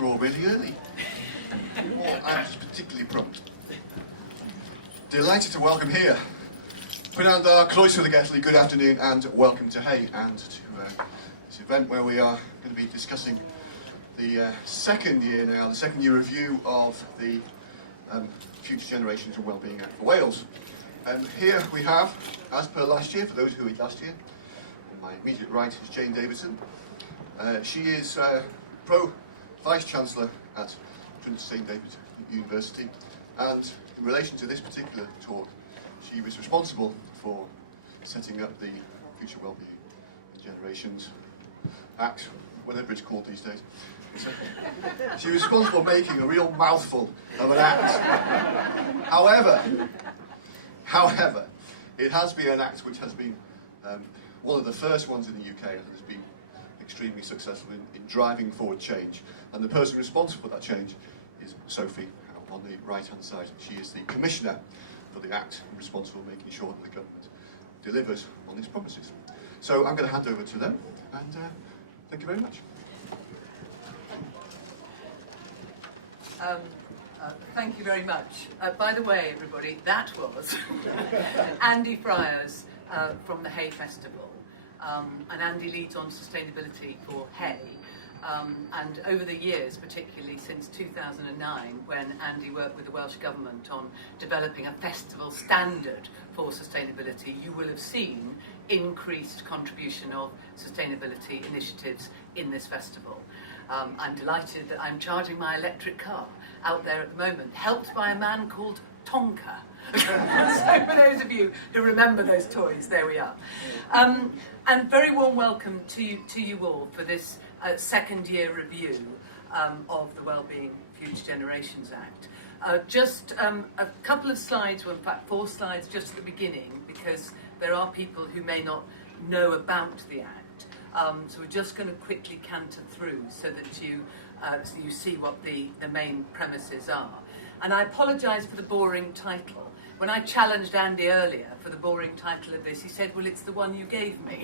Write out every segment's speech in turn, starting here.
We're all really early. Or I'm just particularly prompt. Delighted to welcome here. Pwynanda Croeso Gathley, good afternoon and welcome to Howe and to this event where we are going to be discussing the second year review of the Future Generations and Wellbeing Act for Wales. Here we have, as per last year, for those who were last year, on my immediate right is Jane Davidson. She is Pro-Vice-Chancellor at Prince St David University, and in relation to this particular talk, she was responsible for setting up the Future Wellbeing Generations Act, whatever it's called these days. She was responsible for making a real mouthful of an act. However, it has been an act which has been one of the first ones in the UK that has been extremely successful in driving forward change. And the person responsible for that change is Sophie, on the right-hand side. She is the Commissioner for the Act, responsible for making sure that the government delivers on its promises. So I'm going to hand over to them, and thank you very much. Thank you very much. By the way, everybody, that was Andy Fryers from the Howe Festival. And Andy leads on sustainability for Howe. And over the years, particularly since 2009, when Andy worked with the Welsh Government on developing a festival standard for sustainability, you will have seen increased contribution of sustainability initiatives in this festival. I'm delighted that I'm charging my electric car out there at the moment, helped by a man called Tonka. So for those of you who remember those toys, there we are. And very warm welcome to you all for this second year review of the Wellbeing Future Generations Act. Just a couple of slides, well in fact 4 slides just at the beginning, because there are people who may not know about the Act. So we're just going to quickly canter through so that you see what the main premises are. And I apologise for the boring title. When I challenged Andy earlier for the boring title of this, he said, well, it's the one you gave me.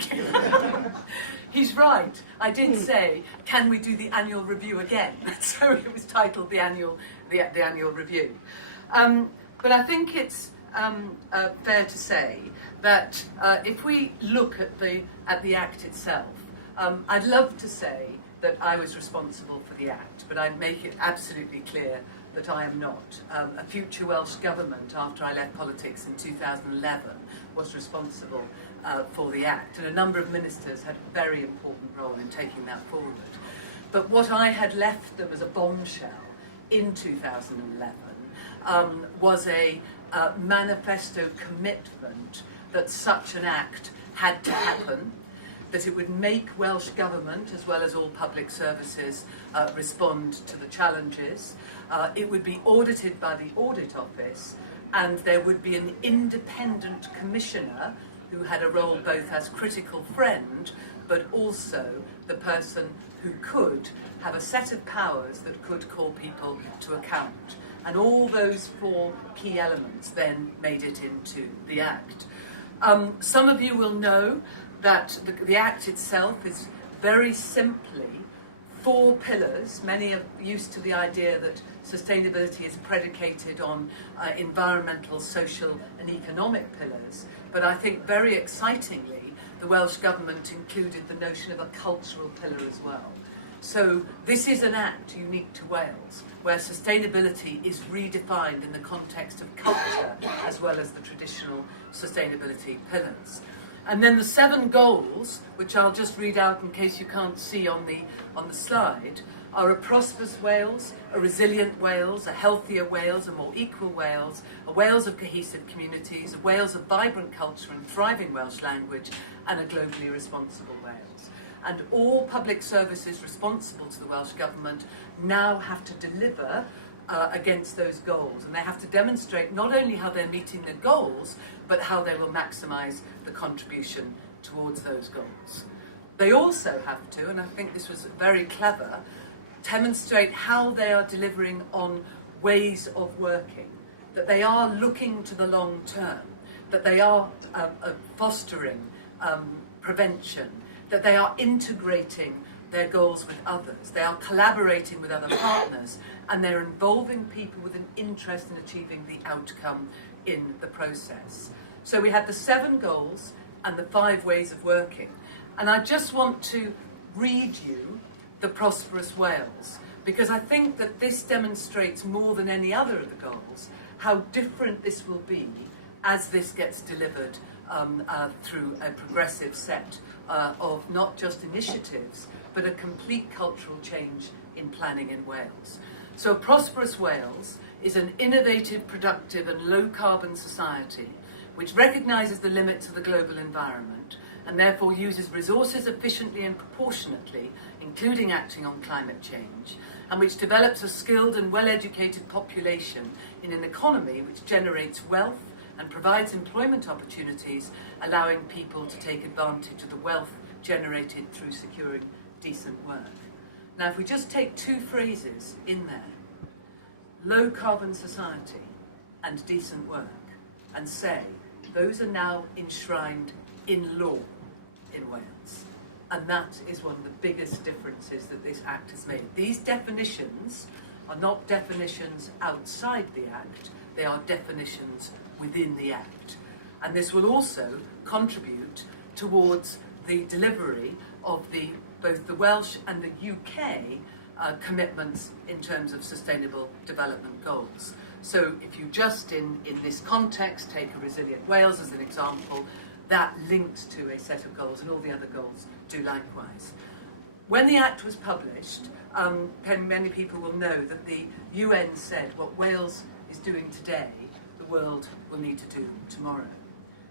He's right. I did say, can we do the annual review again? So it was titled the annual review. But I think it's fair to say that if we look at the Act itself, I'd love to say that I was responsible for the Act, but I'd make it absolutely clear that I am not. A future Welsh Government, after I left politics in 2011, was responsible for the Act, and a number of ministers had a very important role in taking that forward. But what I had left them as a bombshell in 2011 was a manifesto commitment that such an Act had to happen, that it would make Welsh Government, as well as all public services, respond to the challenges. It would be audited by the Audit Office, and there would be an independent commissioner who had a role both as critical friend, but also the person who could have a set of powers that could call people to account. And all those 4 key elements then made it into the Act. Some of you will know that the Act itself is very simply 4 pillars. Many are used to the idea that sustainability is predicated on environmental, social and economic pillars, but I think very excitingly the Welsh Government included the notion of a cultural pillar as well. So this is an Act unique to Wales, where sustainability is redefined in the context of culture as well as the traditional sustainability pillars. And then the 7 goals, which I'll just read out in case you can't see on the slide, are a prosperous Wales, a resilient Wales, a healthier Wales, a more equal Wales, a Wales of cohesive communities, a Wales of vibrant culture and thriving Welsh language, and a globally responsible Wales. And all public services responsible to the Welsh Government now have to deliver against those goals, and they have to demonstrate not only how they're meeting their goals, but how they will maximise the contribution towards those goals. They also have to, and I think this was very clever, demonstrate how they are delivering on ways of working, that they are looking to the long term, that they are fostering prevention, that they are integrating their goals with others. They are collaborating with other partners, and they're involving people with an interest in achieving the outcome in the process. So we had the 7 goals and the 5 ways of working. And I just want to read you the Prosperous Wales, because I think that this demonstrates more than any other of the goals how different this will be as this gets delivered through a progressive set of not just initiatives, but a complete cultural change in planning in Wales. So a prosperous Wales is an innovative, productive and low-carbon society which recognises the limits of the global environment and therefore uses resources efficiently and proportionately, including acting on climate change, and which develops a skilled and well-educated population in an economy which generates wealth and provides employment opportunities, allowing people to take advantage of the wealth generated through securing decent work. Now, if we just take 2 phrases in there, low carbon society and decent work, and say those are now enshrined in law in Wales. And that is one of the biggest differences that this Act has made. These definitions are not definitions outside the Act, they are definitions within the Act. And this will also contribute towards the delivery of both the Welsh and the UK commitments in terms of sustainable development goals. So if you just in this context take a resilient Wales as an example, that links to a set of goals, and all the other goals do likewise. When the Act was published, many people will know that the UN said what Wales is doing today, the world will need to do tomorrow.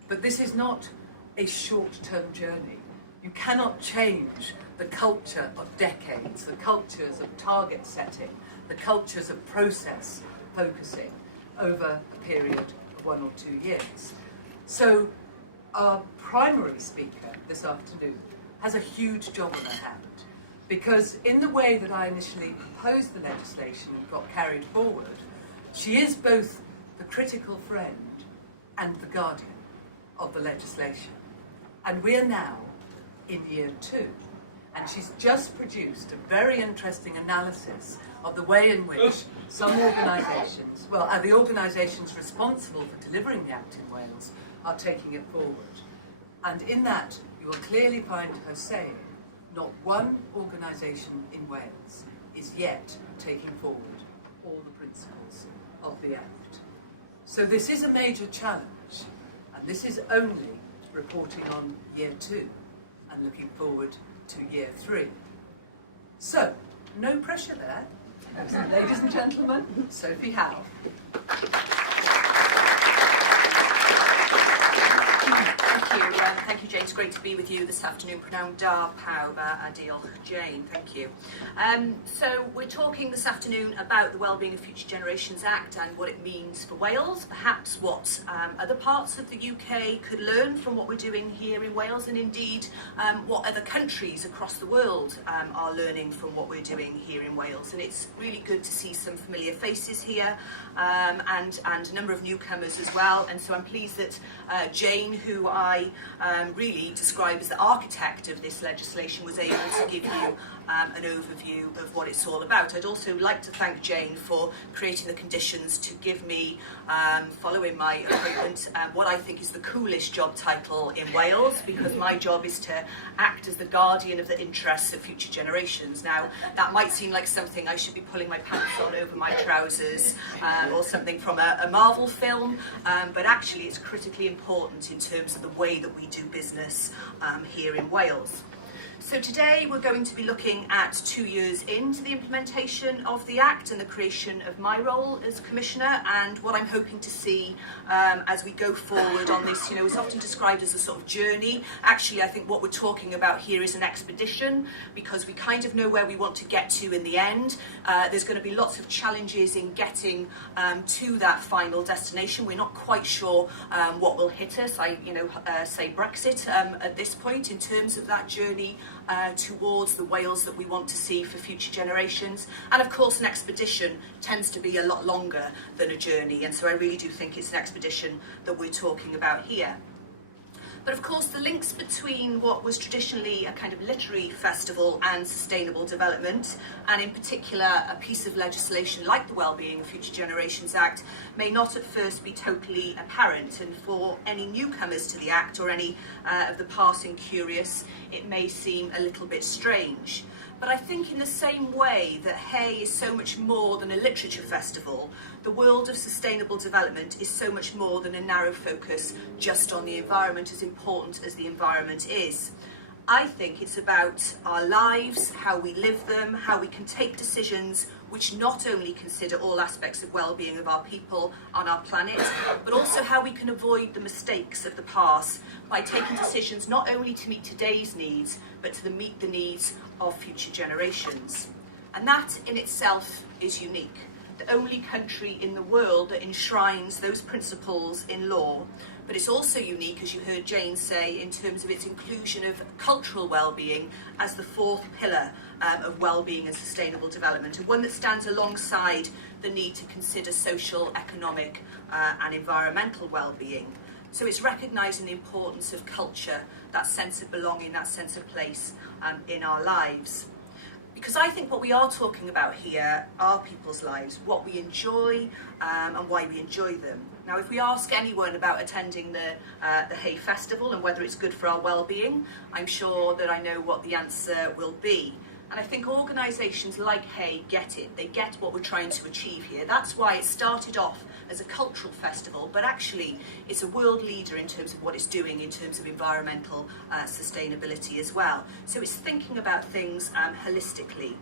But this is not a short-term journey. You cannot change the culture of decades, the cultures of target setting, the cultures of process focusing over a period of 1 or 2 years. So our primary speaker this afternoon has a huge job on her hand, because in the way that I initially proposed the legislation and got carried forward, she is both the critical friend and the guardian of the legislation. And we are now in year 2, and she's just produced a very interesting analysis of the way in which some organisations, the organisations responsible for delivering the Act in Wales, are taking it forward. And in that, you will clearly find her saying, not one organisation in Wales is yet taking forward all the principles of the Act. So this is a major challenge, and this is only reporting on year 2 and looking forward to year 3. So, no pressure there. Ladies and gentlemen, Sophie Howe. Thank you, Jane. It's great to be with you this afternoon. Prynawn da pawb a diolch, Jane. Thank you. So we're talking this afternoon about the Wellbeing of Future Generations Act and what it means for Wales, perhaps what other parts of the UK could learn from what we're doing here in Wales, and indeed what other countries across the world are learning from what we're doing here in Wales. And it's really good to see some familiar faces here and a number of newcomers as well. And so I'm pleased that Jane, who I really describe as the architect of this legislation, was able to give you an overview of what it's all about. I'd also like to thank Jane for creating the conditions to give me, following my appointment, what I think is the coolest job title in Wales, because my job is to act as the guardian of the interests of future generations. Now, that might seem like something I should be pulling my pants on over my trousers or something from a Marvel film, but actually it's critically important in terms of the way that we do business here in Wales. So today we're going to be looking at 2 years into the implementation of the Act and the creation of my role as Commissioner, and what I'm hoping to see as we go forward on this. You know, it's often described as a sort of journey. Actually, I think what we're talking about here is an expedition, because we kind of know where we want to get to in the end. There's going to be lots of challenges in getting to that final destination. We're not quite sure what will hit us. I say Brexit at this point in terms of that journey towards the Wales that we want to see for future generations. And of course, an expedition tends to be a lot longer than a journey, and so I really do think it's an expedition that we're talking about here. But of course, the links between what was traditionally a kind of literary festival and sustainable development, and in particular a piece of legislation like the Wellbeing of Future Generations Act, may not at first be totally apparent. And for any newcomers to the Act or any of the passing curious, it may seem a little bit strange. But I think in the same way that Hay is so much more than a literature festival, the world of sustainable development is so much more than a narrow focus just on the environment, as important as the environment is. I think it's about our lives, how we live them, how we can take decisions which not only consider all aspects of well-being of our people on our planet, but also how we can avoid the mistakes of the past by taking decisions not only to meet today's needs, but to meet the needs of future generations. And that in itself is unique. The only country in the world that enshrines those principles in law. But it's also unique, as you heard Jane say, in terms of its inclusion of cultural well-being as the fourth pillar of well-being and sustainable development, and one that stands alongside the need to consider social, economic and environmental well-being. So it's recognising the importance of culture, that sense of belonging, that sense of place in our lives. Because I think what we are talking about here are people's lives, what we enjoy and why we enjoy them. Now, if we ask anyone about attending the Hay Festival and whether it's good for our well-being, I'm sure that I know what the answer will be. And I think organisations like Hay get it. They get what we're trying to achieve here. That's why it started off as a cultural festival, but actually it's a world leader in terms of what it's doing in terms of environmental sustainability as well. So it's thinking about things holistically.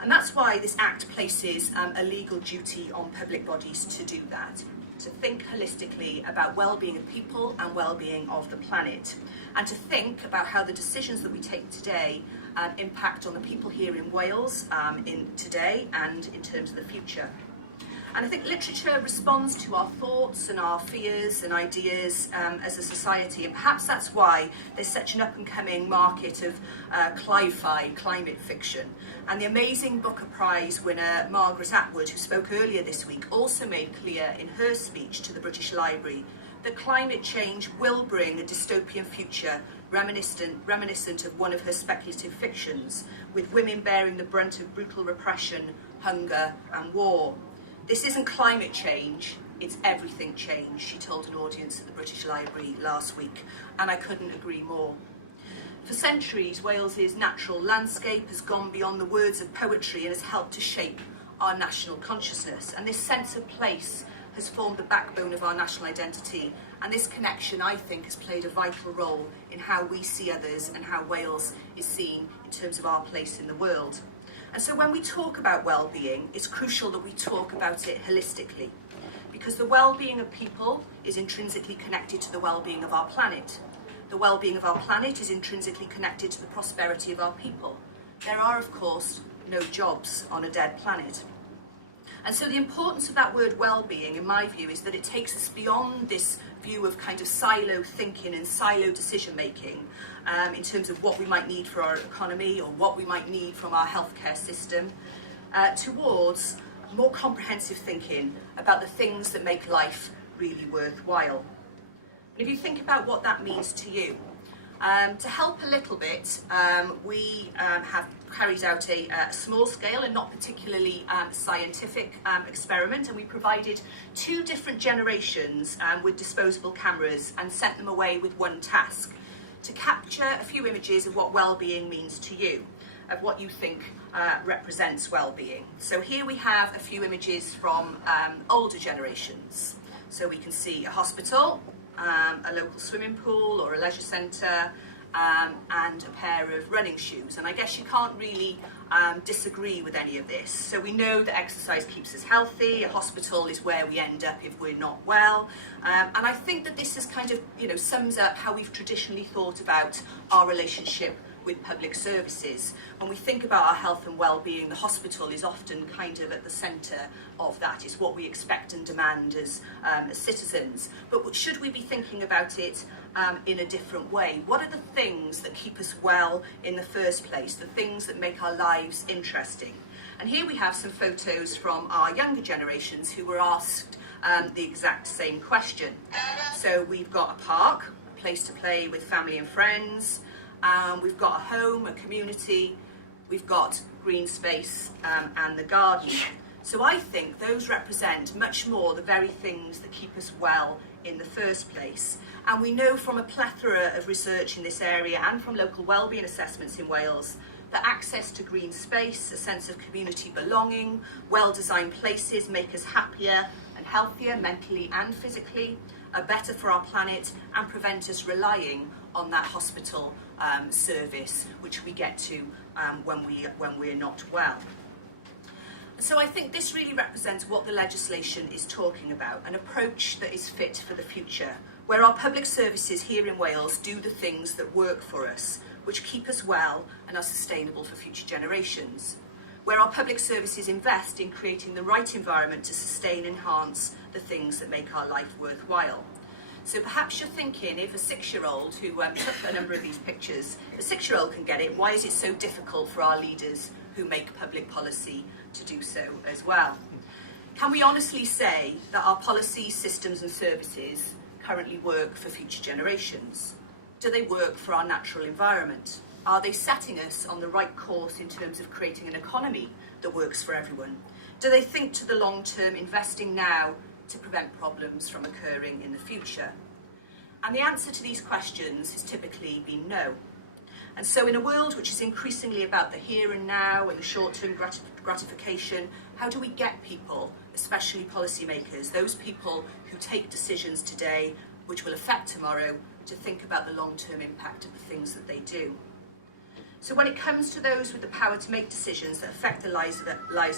And that's why this Act places a legal duty on public bodies to do that, to think holistically about well-being of people and well-being of the planet, and to think about how the decisions that we take today impact on the people here in Wales in today and in terms of the future. And I think literature responds to our thoughts and our fears and ideas as a society, and perhaps that's why there's such an up-and-coming market of cli-fi, climate fiction. And the amazing Booker Prize winner Margaret Atwood, who spoke earlier this week, also made clear in her speech to the British Library that climate change will bring a dystopian future reminiscent of one of her speculative fictions, with women bearing the brunt of brutal repression, hunger and war. This isn't climate change, it's everything change, she told an audience at the British Library last week, and I couldn't agree more. For centuries, Wales's natural landscape has gone beyond the words of poetry and has helped to shape our national consciousness, and this sense of place has formed the backbone of our national identity, and this connection, I think, has played a vital role in how we see others and how Wales is seen in terms of our place in the world. And so when we talk about well-being, it's crucial that we talk about it holistically, because the well-being of people is intrinsically connected to the well-being of our planet. The well-being of our planet is intrinsically connected to the prosperity of our people. There are, of course, no jobs on a dead planet. And so the importance of that word well-being, in my view, is that it takes us beyond this view of kind of silo thinking and silo decision-making in terms of what we might need for our economy or what we might need from our healthcare system, towards more comprehensive thinking about the things that make life really worthwhile. And if you think about what that means to you, to help a little bit, we have carried out a small-scale and not particularly scientific experiment, and we provided 2 different generations with disposable cameras and sent them away with one task: to capture a few images of what well-being means to you, of what you think represents well-being. So here we have a few images from older generations. So we can see a hospital, a local swimming pool or a leisure centre, and a pair of running shoes. And I guess you can't really disagree with any of this. So we know that exercise keeps us healthy. A hospital is where we end up if we're not well. And I think that this is kind of, sums up how we've traditionally thought about our relationship with public services. When we think about our health and well-being, the hospital is often kind of at the centre of that. It's what we expect and demand as citizens. But should we be thinking about it in a different way? What are the things that keep us well in the first place, the things that make our lives interesting? And here we have some photos from our younger generations who were asked the exact same question. So we've got a park, place to play with family and friends. We've got a home, a community. We've got green space and the garden. So I think those represent much more the very things that keep us well in the first place. And we know from a plethora of research in this area and from local wellbeing assessments in Wales that access to green space, a sense of community belonging, well-designed places make us happier and healthier mentally and physically, are better for our planet and prevent us relying on that hospital service which we get to when we're not well. So I think this really represents what the legislation is talking about, an approach that is fit for the future, where our public services here in Wales do the things that work for us, which keep us well and are sustainable for future generations, where our public services invest in creating the right environment to sustain and enhance the things that make our life worthwhile. So perhaps you're thinking, if a 6-year-old who took a number of these pictures, a 6-year-old can get it, why is it so difficult for our leaders who make public policy to do so as well? Can we honestly say that our policies, systems and services currently work for future generations? Do they work for our natural environment? Are they setting us on the right course in terms of creating an economy that works for everyone? Do they think to the long term, investing now to prevent problems from occurring in the future? And the answer to these questions has typically been no. And so in a world which is increasingly about the here and now and the short-term gratification, how do we get people, especially policymakers, those people who take decisions today which will affect tomorrow, to think about the long-term impact of the things that they do? So when it comes to those with the power to make decisions that affect the lives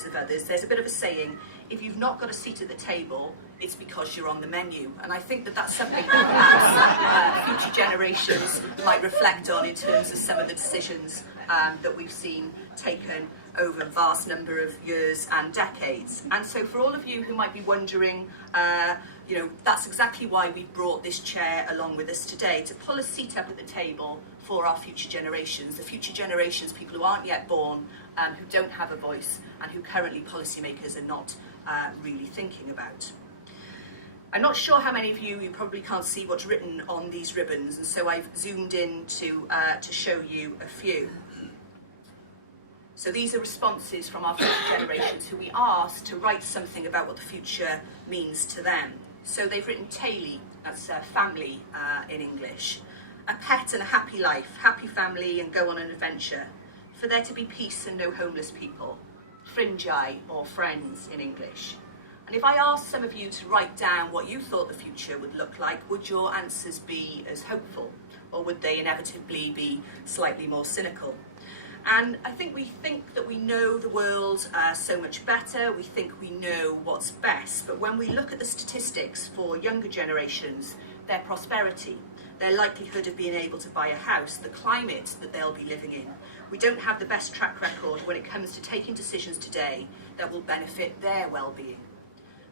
of others, there's a bit of a saying, if you've not got a seat at the table, it's because you're on the menu. And I think that that's something that perhaps future generations might reflect on in terms of some of the decisions that we've seen taken over a vast number of years and decades. And so for all of you who might be wondering, that's exactly why we brought this chair along with us today, to pull a seat up at the table for our future generations, the future generations, people who aren't yet born, who don't have a voice, and who currently policymakers are not really thinking about. I'm not sure how many of you probably can't see what's written on these ribbons, and so I've zoomed in to show you a few. So these are responses from our future generations who we asked to write something about what the future means to them. So they've written Teulu, that's family in English. A pet and a happy life, happy family and go on an adventure. For there to be peace and no homeless people. Ffrindiau, or friends in English. And if I asked some of you to write down what you thought the future would look like, would your answers be as hopeful? Or would they inevitably be slightly more cynical? And I think we think that we know the world so much better, we think we know what's best, but when we look at the statistics for younger generations, their prosperity, their likelihood of being able to buy a house, the climate that they'll be living in, we don't have the best track record when it comes to taking decisions today that will benefit their well-being.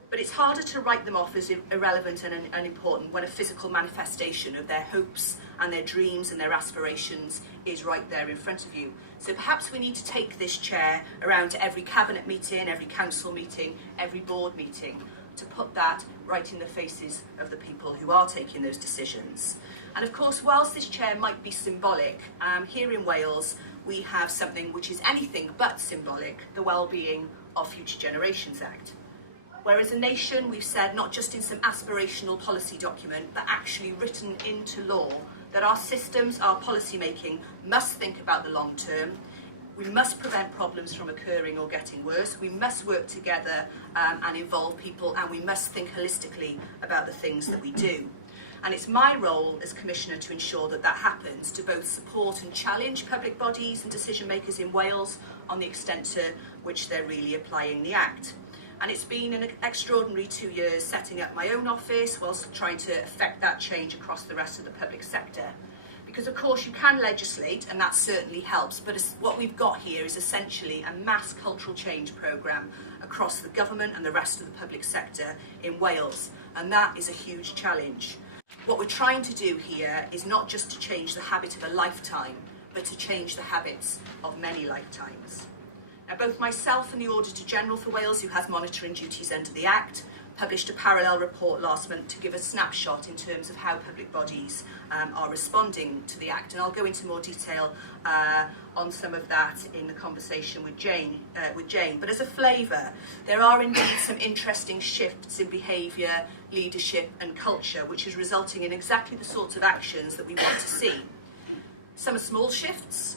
But it's harder to write them off as irrelevant and unimportant when a physical manifestation of their hopes and their dreams and their aspirations is right there in front of you. So perhaps we need to take this chair around to every cabinet meeting, every council meeting, every board meeting, to put that right in the faces of the people who are taking those decisions. And of course, whilst this chair might be symbolic, here in Wales we have something which is anything but symbolic, the Wellbeing of Future Generations Act. Where as a nation we've said, not just in some aspirational policy document, but actually written into law, that our systems, our policy making must think about the long term. We must prevent problems from occurring or getting worse. We must work together and involve people, and we must think holistically about the things that we do. And it's my role as Commissioner to ensure that that happens, to both support and challenge public bodies and decision makers in Wales on the extent to which they're really applying the Act. And it's been an extraordinary 2 years setting up my own office whilst trying to effect that change across the rest of the public sector. Because of course you can legislate, and that certainly helps, but what we've got here is essentially a mass cultural change programme across the government and the rest of the public sector in Wales, and that is a huge challenge. What we're trying to do here is not just to change the habit of a lifetime, but to change the habits of many lifetimes. Now, both myself and the Auditor General for Wales, who has monitoring duties under the Act, published a parallel report last month to give a snapshot in terms of how public bodies are responding to the Act. And I'll go into more detail on some of that in the conversation with Jane. But as a flavour, there are indeed some interesting shifts in behaviour, leadership and culture, which is resulting in exactly the sorts of actions that we want to see. Some are small shifts,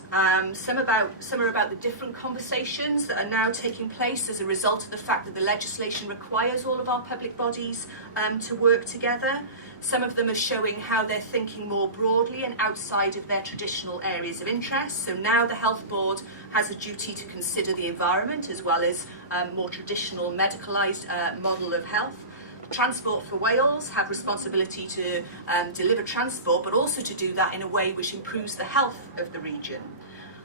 some are about the different conversations that are now taking place as a result of the fact that the legislation requires all of our public bodies to work together. Some of them are showing how they're thinking more broadly and outside of their traditional areas of interest. So now the Health Board has a duty to consider the environment as well as more traditional medicalised model of health. Transport for Wales have responsibility to deliver transport, but also to do that in a way which improves the health of the region.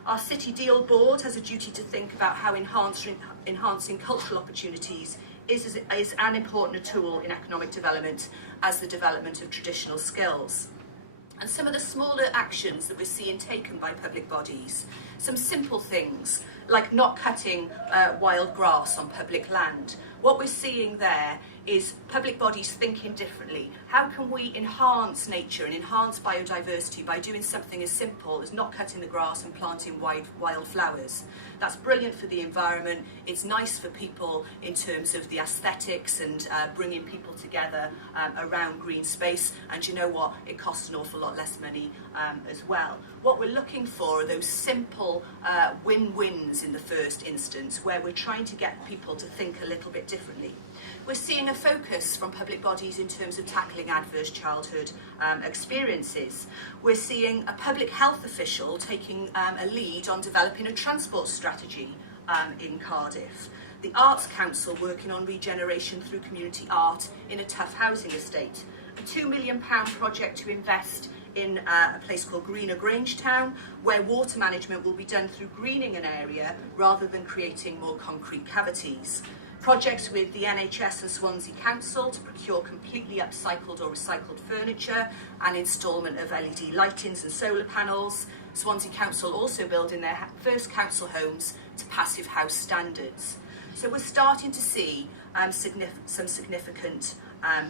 Our City Deal Board has a duty to think about how enhancing cultural opportunities is an important tool in economic development as the development of traditional skills. And some of the smaller actions that we're seeing taken by public bodies, some simple things like not cutting wild grass on public land. What we're seeing there is public bodies thinking differently. How can we enhance nature and enhance biodiversity by doing something as simple as not cutting the grass and planting wild flowers? That's brilliant for the environment. It's nice for people in terms of the aesthetics and bringing people together around green space. And you know what? It costs an awful lot less money as well. What we're looking for are those simple win-wins in the first instance, where we're trying to get people to think a little bit differently. We're seeing a focus from public bodies in terms of tackling adverse childhood experiences. We're seeing a public health official taking a lead on developing a transport strategy in Cardiff. The Arts Council working on regeneration through community art in a tough housing estate. A £2 million project to invest in a place called Greener Grangetown, where water management will be done through greening an area rather than creating more concrete cavities. Projects with the NHS and Swansea Council to procure completely upcycled or recycled furniture and instalment of LED lightings and solar panels. Swansea Council also building their first council homes to passive house standards. So we're starting to see some significant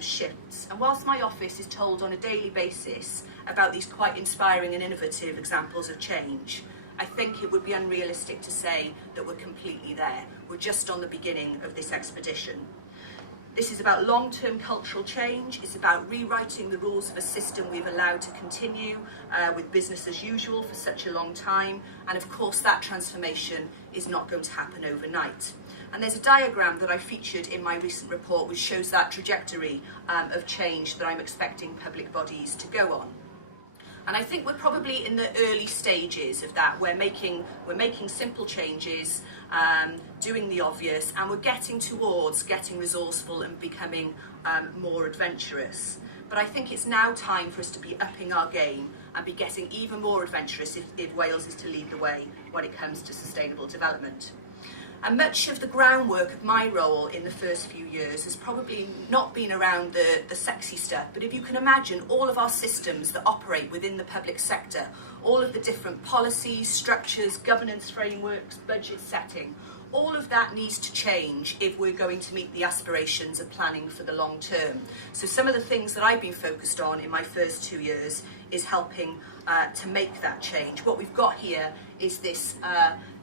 shifts. And whilst my office is told on a daily basis about these quite inspiring and innovative examples of change, I think it would be unrealistic to say that we're completely there. We're just on the beginning of this expedition. This is about long-term cultural change. It's about rewriting the rules of a system we've allowed to continue with business as usual for such a long time. And of course, that transformation is not going to happen overnight. And there's a diagram that I featured in my recent report which shows that trajectory of change that I'm expecting public bodies to go on. And I think we're probably in the early stages of that. We're making simple changes, doing the obvious, and we're getting towards getting resourceful and becoming more adventurous. But I think it's now time for us to be upping our game and be getting even more adventurous if Wales is to lead the way when it comes to sustainable development. And much of the groundwork of my role in the first few years has probably not been around the sexy stuff, but if you can imagine all of our systems that operate within the public sector, all of the different policies, structures, governance frameworks, budget setting, all of that needs to change if we're going to meet the aspirations of planning for the long term. So some of the things that I've been focused on in my first 2 years is helping to make that change. What we've got here is this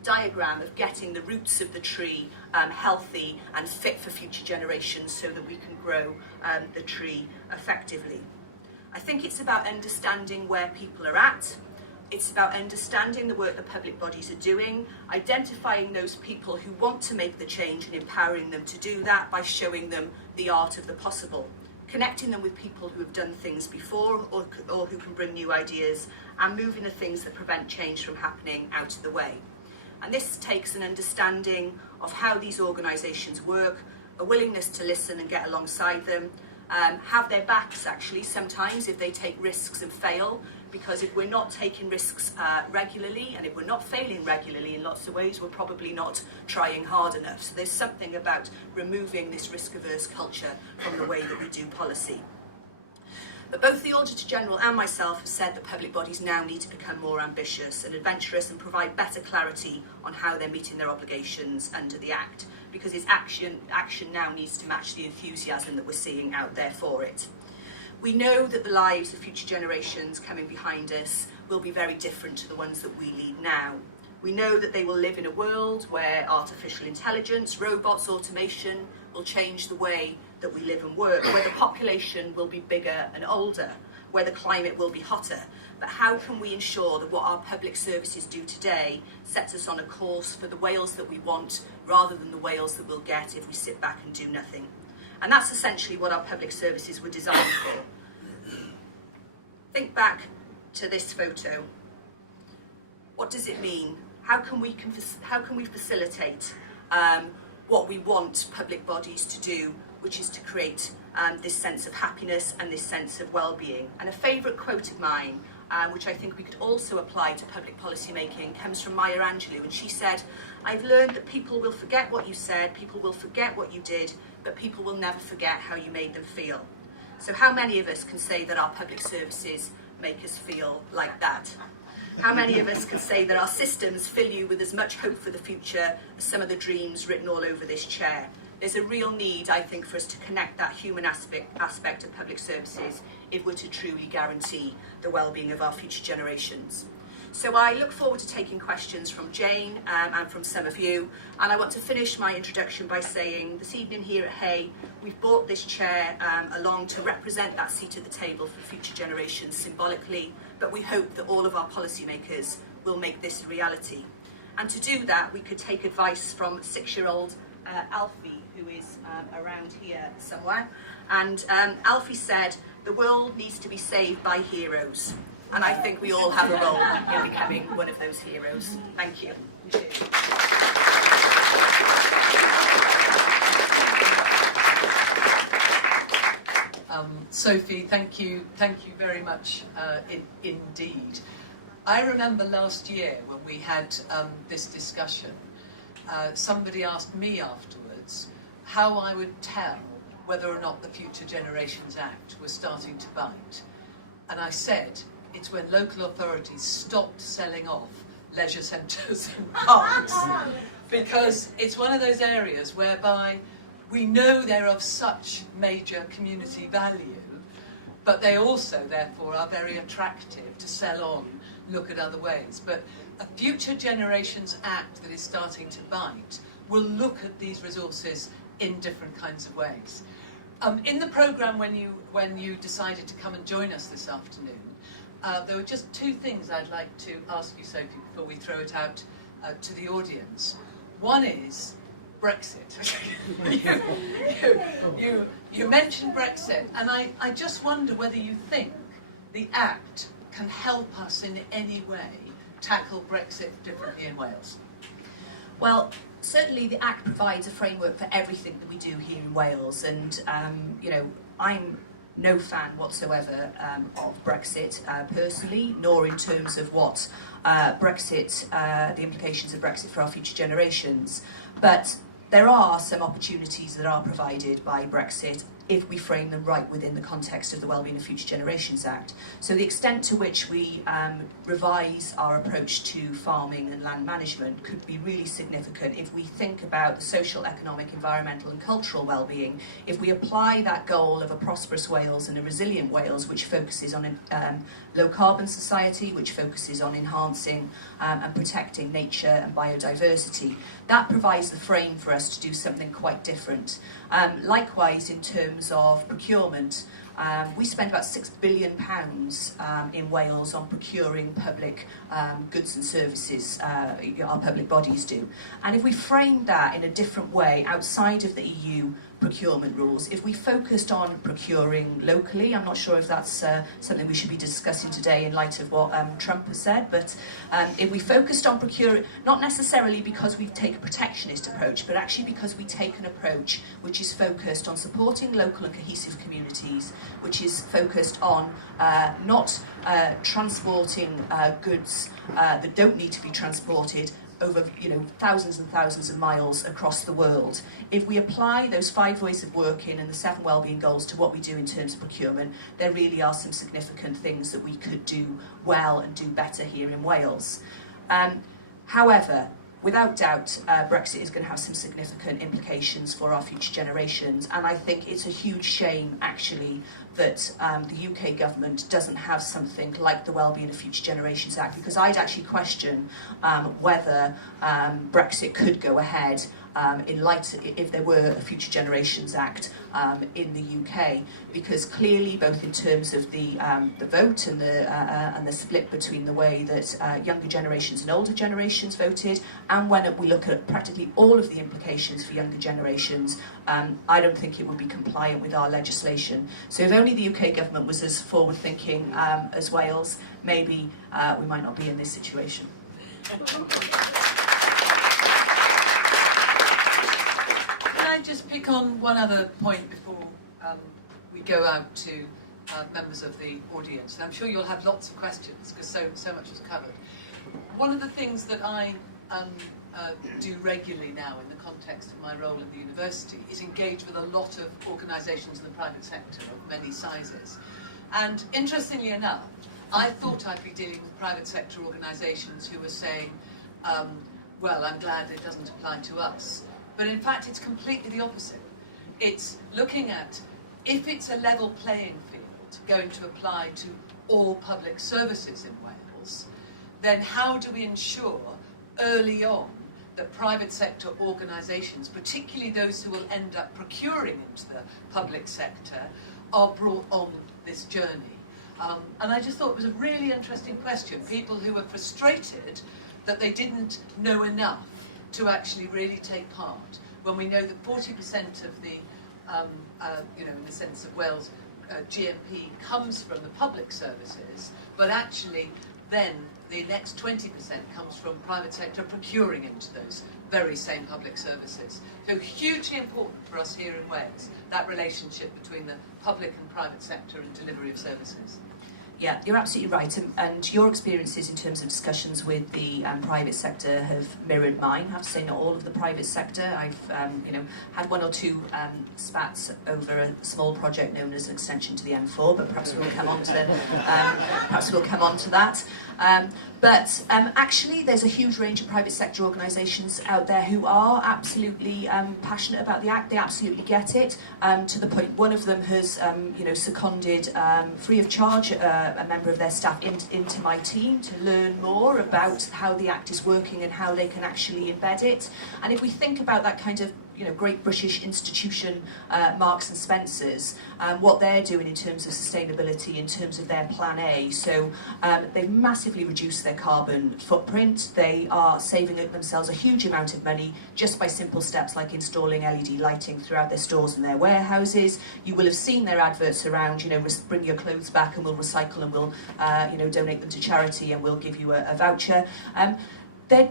diagram of getting the roots of the tree healthy and fit for future generations so that we can grow the tree effectively. I think it's about understanding where people are at. It's about understanding the work the public bodies are doing, identifying those people who want to make the change and empowering them to do that by showing them the art of the possible, connecting them with people who have done things before or who can bring new ideas, and moving the things that prevent change from happening out of the way. And this takes an understanding of how these organisations work, a willingness to listen and get alongside them, have their backs actually sometimes if they take risks and fail, because if we're not taking risks regularly and if we're not failing regularly in lots of ways, we're probably not trying hard enough. So there's something about removing this risk-averse culture from the way that we do policy. But both the Auditor General and myself have said that public bodies now need to become more ambitious and adventurous and provide better clarity on how they're meeting their obligations under the Act, because its action now needs to match the enthusiasm that we're seeing out there for it. We know that the lives of future generations coming behind us will be very different to the ones that we lead now. We know that they will live in a world where artificial intelligence, robots, automation will change the way that we live and work, where the population will be bigger and older, where the climate will be hotter. But how can we ensure that what our public services do today sets us on a course for the Wales that we want, rather than the Wales that we'll get if we sit back and do nothing? And that's essentially what our public services were designed for. Think back to this photo. What does it mean? How can we facilitate what we want public bodies to do, which is to create this sense of happiness and this sense of well-being? And a favourite quote of mine, which I think we could also apply to public policy making, comes from Maya Angelou, and she said, "I've learned that people will forget what you said, people will forget what you did, but people will never forget how you made them feel." So how many of us can say that our public services make us feel like that? How many of us can say that our systems fill you with as much hope for the future as some of the dreams written all over this chair? There's a real need, I think, for us to connect that human aspect of public services if we're to truly guarantee the well-being of our future generations. So I look forward to taking questions from Jane and from some of you. And I want to finish my introduction by saying this evening here at Hay, we've brought this chair along to represent that seat at the table for future generations symbolically, but we hope that all of our policymakers will make this a reality. And to do that, we could take advice from 6-year-old Alfie, who is around here somewhere. And Alfie said, "The world needs to be saved by heroes." And I think we all have a role in becoming one of those heroes. Thank you. Sophie, thank you very much indeed. I remember last year when we had this discussion, somebody asked me afterwards how I would tell whether or not the Future Generations Act was starting to bite. And I said, it's when local authorities stopped selling off leisure centres and parks, because it's one of those areas whereby we know they're of such major community value, but they also, therefore, are very attractive to sell on, look at other ways. But a Future Generations Act that is starting to bite will look at these resources in different kinds of ways. In the programme, when you decided to come and join us this afternoon, there were just two things I'd like to ask you, Sophie, before we throw it out to the audience. One is Brexit. you mentioned Brexit, and I just wonder whether you think the Act can help us in any way tackle Brexit differently in Wales. Well, certainly the Act provides a framework for everything that we do here in Wales, and I'm no fan whatsoever of Brexit personally, nor in terms of what the implications of Brexit for our future generations. But there are some opportunities that are provided by Brexit if we frame them right within the context of the Wellbeing of Future Generations Act. So the extent to which we revise our approach to farming and land management could be really significant if we think about the social, economic, environmental and cultural well-being. If we apply that goal of a prosperous Wales and a resilient Wales, which focuses on low carbon society, which focuses on enhancing and protecting nature and biodiversity, that provides the frame for us to do something quite different. Likewise, in terms of procurement, we spend about £6 billion in Wales on procuring public goods and services, our public bodies do. And if we framed that in a different way outside of the EU procurement rules, if we focused on procuring locally, I'm not sure if that's something we should be discussing today in light of what Trump has said, but if we focused on procuring, not necessarily because we take a protectionist approach, but actually because we take an approach which is focused on supporting local and cohesive communities, which is focused on not transporting goods that don't need to be transported, over thousands and thousands of miles across the world. If we apply those 5 ways of working and the 7 wellbeing goals to what we do in terms of procurement, there really are some significant things that we could do well and do better here in Wales. However, without doubt, Brexit is going to have some significant implications for our future generations, and I think it's a huge shame, actually, that the UK government doesn't have something like the Wellbeing of Future Generations Act, because I'd actually question whether Brexit could go ahead in light if there were a Future Generations Act in the UK, because clearly, both in terms of the vote and the split between the way that younger generations and older generations voted, and when we look at practically all of the implications for younger generations, I don't think it would be compliant with our legislation. So if only the UK government was as forward-thinking as Wales, maybe we might not be in this situation. Just pick on one other point before we go out to members of the audience. And I'm sure you'll have lots of questions because so much is covered. One of the things that I do regularly now in the context of my role in the university is engage with a lot of organisations in the private sector of many sizes. And interestingly enough, I thought I'd be dealing with private sector organisations who were saying, well, I'm glad it doesn't apply to us. But in fact, it's completely the opposite. It's looking at, if it's a level playing field going to apply to all public services in Wales, then how do we ensure early on that private sector organisations, particularly those who will end up procuring into the public sector, are brought on this journey? And I just thought it was a really interesting question. People who were frustrated that they didn't know enough to actually really take part, when we know that 40% of the, in the sense of Wales, GMP comes from the public services, but actually then the next 20% comes from private sector procuring into those very same public services. So hugely important for us here in Wales, that relationship between the public and private sector and delivery of services. Yeah, you're absolutely right, and your experiences in terms of discussions with the private sector have mirrored mine. I have to say, not all of the private sector. I've had 1 or 2 spats over a small project known as an extension to the M4, but perhaps we'll come on to that. But actually, there's a huge range of private sector organisations out there who are absolutely passionate about the Act. They absolutely get it, to the point one of them has seconded free of charge a member of their staff into my team to learn more about how the Act is working and how they can actually embed it. And if we think about that kind of great British institution, Marks and Spencers, what they're doing in terms of sustainability, in terms of their Plan A. So they've massively reduced their carbon footprint. They are saving themselves a huge amount of money just by simple steps like installing LED lighting throughout their stores and their warehouses. You will have seen their adverts around, bring your clothes back and we'll recycle and we'll, donate them to charity and we'll give you a voucher. They're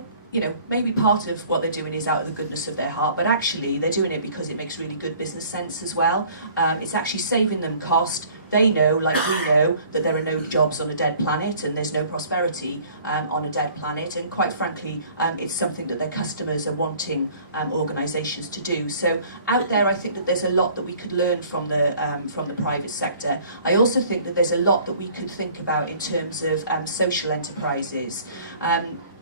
maybe part of what they're doing is out of the goodness of their heart, but actually they're doing it because it makes really good business sense as well. It's actually saving them cost. They know, like we know, that there are no jobs on a dead planet and there's no prosperity on a dead planet, and quite frankly, it's something that their customers are wanting organisations to do. So out there, I think that there's a lot that we could learn from the private sector. I also think that there's a lot that we could think about in terms of social enterprises.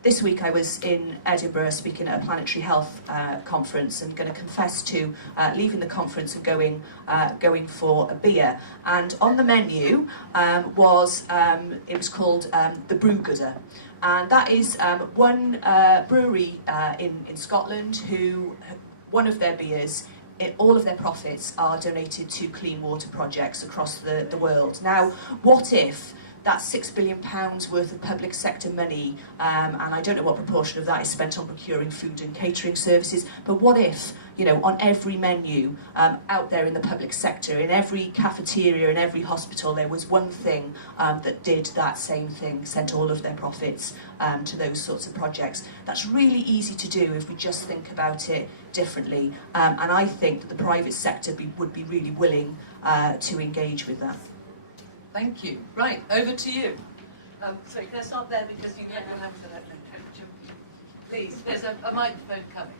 This week I was in Edinburgh speaking at a planetary health conference, and going to confess to leaving the conference and going for a beer. And on the menu it was called the Brewgooder. And that is one brewery in Scotland who, one of their beers, all of their profits are donated to clean water projects across the world. Now, what if that's £6 billion worth of public sector money, and I don't know what proportion of that is spent on procuring food and catering services, but what if, on every menu out there in the public sector, in every cafeteria, in every hospital, there was one thing that did that same thing, sent all of their profits to those sorts of projects. That's really easy to do if we just think about it differently, and I think that the private sector would be really willing to engage with that. Thank you. Right, over to you. Sorry, can I start there because you have your hand for that? Please, there's a microphone coming.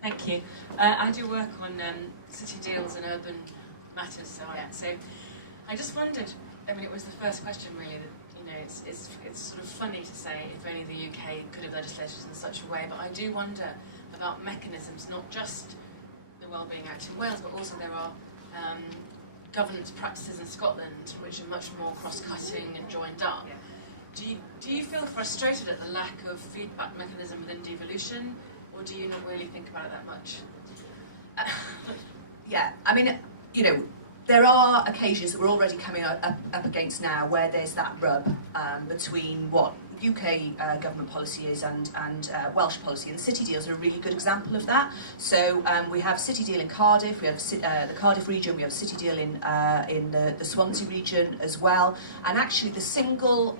Thank you. I do work on city deals and urban matters, so I just wondered. I mean, it was the first question really. That, you know, it's sort of funny to say if only the UK could have legislated in such a way, but I do wonder about mechanisms, not just the Wellbeing Act in Wales, but also there are governance practices in Scotland which are much more cross-cutting and joined up. Do you feel frustrated at the lack of feedback mechanism within devolution, or do you not really think about it that much? Yeah, I mean, you know, there are occasions that we're already coming up against now where there's that rub between what UK government policy is and Welsh policy, and the city deals are a really good example of that. So we have city deal in Cardiff, we have the Cardiff region, we have a city deal in the Swansea region as well, and actually the single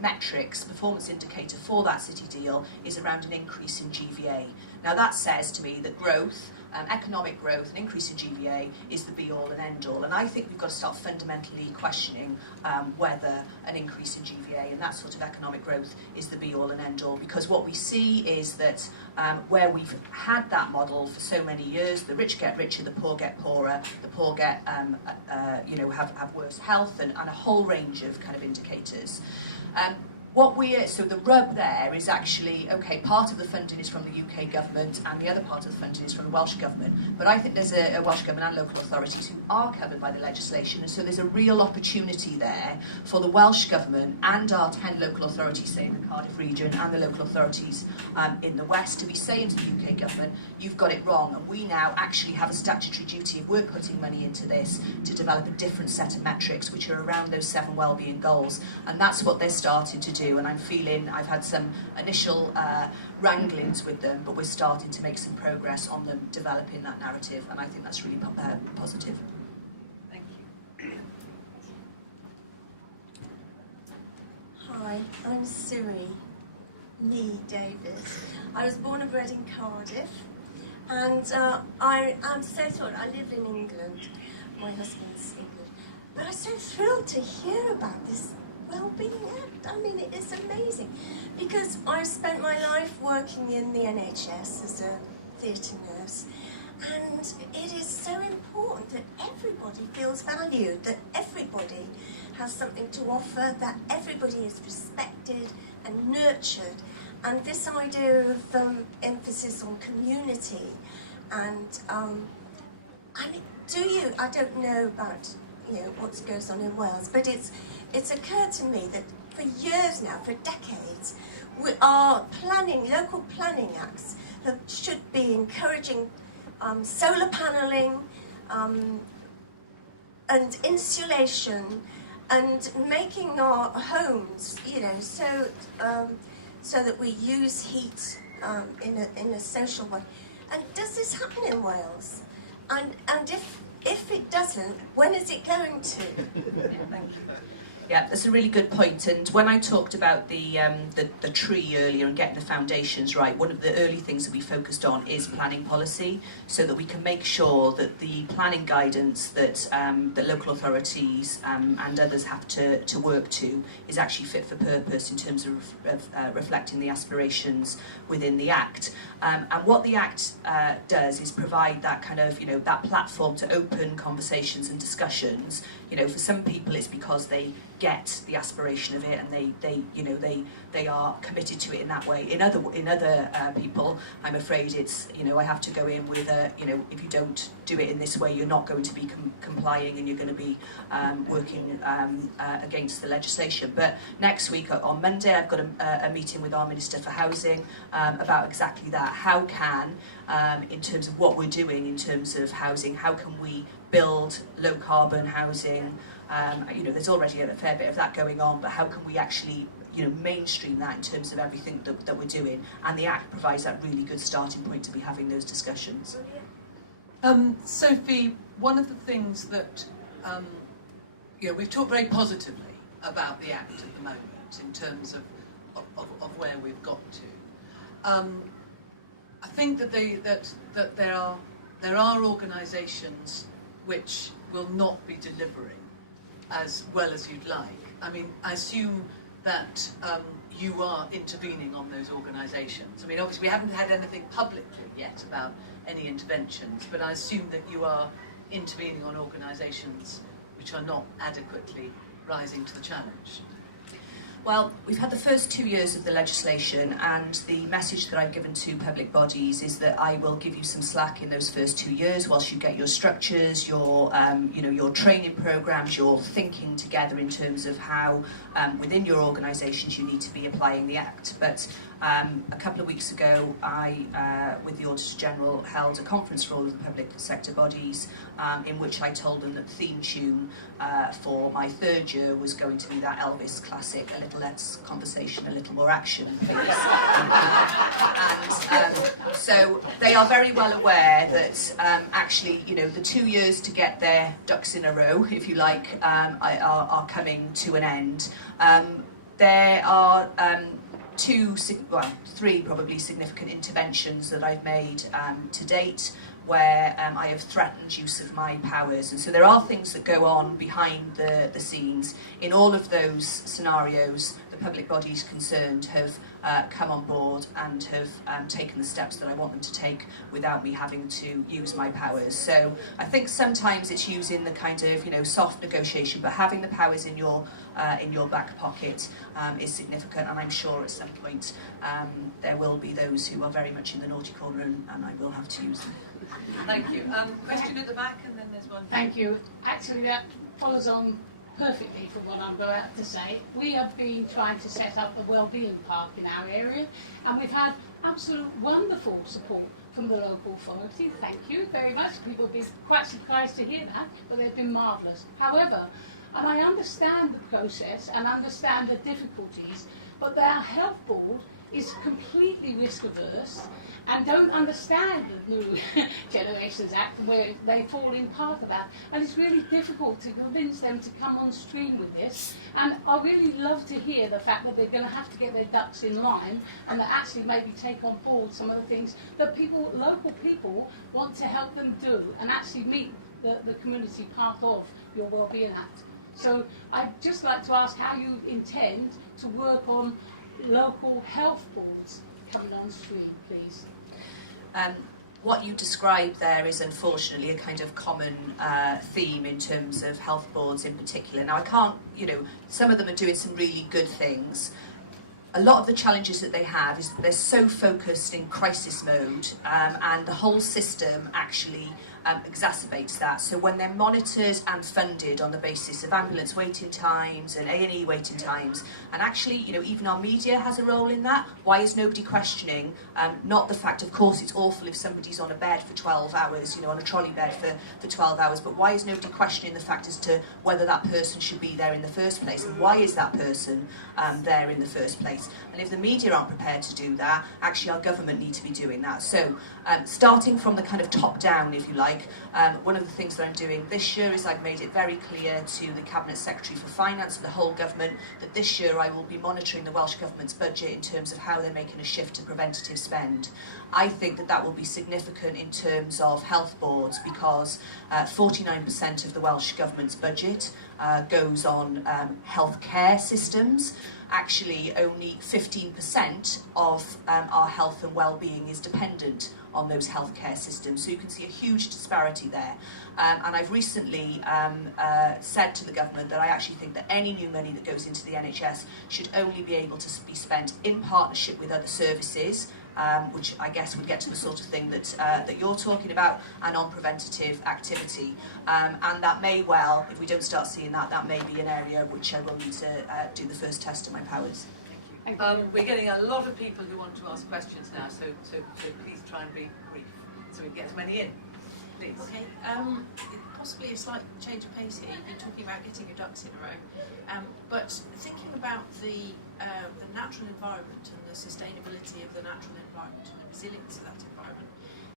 metrics performance indicator for that city deal is around an increase in GVA. Now that says to me that growth, economic growth, an increase in GVA is the be-all and end-all, and I think we've got to start fundamentally questioning whether an increase in GVA and that sort of economic growth is the be-all and end-all, because what we see is that where we've had that model for so many years, the rich get richer, the poor get poorer, the poor get have worse health and a whole range of kind of indicators. So the rub there is actually, okay, part of the funding is from the UK government and the other part of the funding is from the Welsh government, but I think there's a Welsh government and local authorities who are covered by the legislation, and so there's a real opportunity there for the Welsh government and our 10 local authorities, say in the Cardiff region, and the local authorities in the West, to be saying to the UK government, you've got it wrong, and we now actually have a statutory duty, if we're putting money into this, to develop a different set of metrics which are around those 7 wellbeing goals, and that's what they're starting to do. And I'm feeling, I've had some initial wranglings with them, but we're starting to make some progress on them developing that narrative, and I think that's really positive. Thank you. Hi, I'm Siri Lee Davis. I was born and bred in Cardiff, and I'm so thrilled. I live in England. My husband's England. But I'm so thrilled to hear about this Wellbeing Act. I mean, it is amazing, because I've spent my life working in the NHS as a theatre nurse, and it is so important that everybody feels valued, that everybody has something to offer, that everybody is respected and nurtured, and this idea of emphasis on community. And I mean, I don't know about what goes on in Wales, but it's occurred to me that for years now, for decades, our local planning acts should be encouraging solar panelling and insulation and making our homes, so that we use heat in a social way. And does this happen in Wales? And if it doesn't, when is it going to? Thank you. Yeah, that's a really good point. And when I talked about the tree earlier and getting the foundations right, one of the early things that we focused on is planning policy, so that we can make sure that the planning guidance that the local authorities and others have to work to is actually fit for purpose in terms of reflecting the aspirations within the Act. And what the Act does is provide that kind of, that platform to open conversations and discussions. For some people it's because they get the aspiration of it and they are committed to it in that way. In other people, I'm afraid it's, I have to go in with if you don't do it in this way, you're not going to be complying and you're going to be working against the legislation. But next week on Monday, I've got a meeting with our Minister for Housing about exactly that. How can, in terms of what we're doing in terms of housing, how can we build low carbon housing? There's already a fair bit of that going on, but how can we actually mainstream that in terms of everything that we're doing? And the Act provides that really good starting point to be having those discussions. Sophie, one of the things that we've talked very positively about the Act at the moment in terms of where we've got to. I think that there are organisations which will not be delivering as well as you'd like. I mean, I assume that you are intervening on those organisations. I mean, obviously we haven't had anything publicly yet about any interventions, but I assume that you are intervening on organisations which are not adequately rising to the challenge. Well, we've had the first 2 years of the legislation, and the message that I've given to public bodies is that I will give you some slack in those first 2 years whilst you get your structures, your your training programs, your thinking together in terms of how within your organisations you need to be applying the Act. But a couple of weeks ago, I, with the Auditor General, held a conference for all of the public sector bodies in which I told them that the theme tune for my third year was going to be that Elvis classic, a little less conversation, a little more action, please. So they are very well aware that actually, the 2 years to get their ducks in a row, if you like, are coming to an end. There are three probably significant interventions that I've made to date where I have threatened use of my powers. And so there are things that go on behind the scenes. In all of those scenarios, the public bodies concerned have come on board and have taken the steps that I want them to take without me having to use my powers. So I think sometimes it's using the kind of soft negotiation, but having the powers in your back pocket is significant, and I'm sure at some point there will be those who are very much in the naughty corner, and I will have to use them. Thank you. Question at the back, and then there's one. Thank you. Actually, that follows on perfectly from what I'm about to say. We have been trying to set up a wellbeing park in our area, and we've had absolute wonderful support from the local authority. Thank you very much. People will be quite surprised to hear that, but they've been marvellous. However, and I understand the process and understand the difficulties, but their health board is completely risk averse and don't understand the New Generations Act and where they fall in part of that. And it's really difficult to convince them to come on stream with this. And I really love to hear the fact that they're going to have to get their ducks in line and that actually maybe take on board some of the things that local people want to help them do and actually meet the community part of your Wellbeing Act. So I'd just like to ask how you intend to work on local health boards coming on stream, please. What you described there is unfortunately a kind of common theme in terms of health boards in particular. Now I can't, some of them are doing some really good things. A lot of the challenges that they have is that they're so focused in crisis mode and the whole system actually exacerbates that. So when they're monitored and funded on the basis of ambulance waiting times and A&E waiting times, and actually, even our media has a role in that. Why is nobody questioning? Not the fact, of course, it's awful if somebody's on a bed for 12 hours, on a trolley bed for 12 hours, but why is nobody questioning the fact as to whether that person should be there in the first place? And why is that person there in the first place? And if the media aren't prepared to do that, actually our government need to be doing that. So starting from the kind of top down, if you like, one of the things that I'm doing this year is I've made it very clear to the Cabinet Secretary for Finance and the whole government that this year I will be monitoring the Welsh Government's budget in terms of how they're making a shift to preventative spend. I think that will be significant in terms of health boards because 49% of the Welsh Government's budget goes on healthcare systems. Actually, only 15% of our health and well-being is dependent on those healthcare systems. So you can see a huge disparity there. And I've recently said to the government that I actually think that any new money that goes into the NHS should only be able to be spent in partnership with other services, which I guess would get to the sort of thing that you're talking about, and on preventative activity. And that may well, if we don't start seeing that may be an area which I will need to do the first test of my powers. We're getting a lot of people who want to ask questions now, so please try and be brief so we can get as many in. Please. Okay, possibly a slight change of pace here. You've been talking about getting your ducks in a row, but thinking about the natural environment and the sustainability of the natural environment and the resilience of that environment,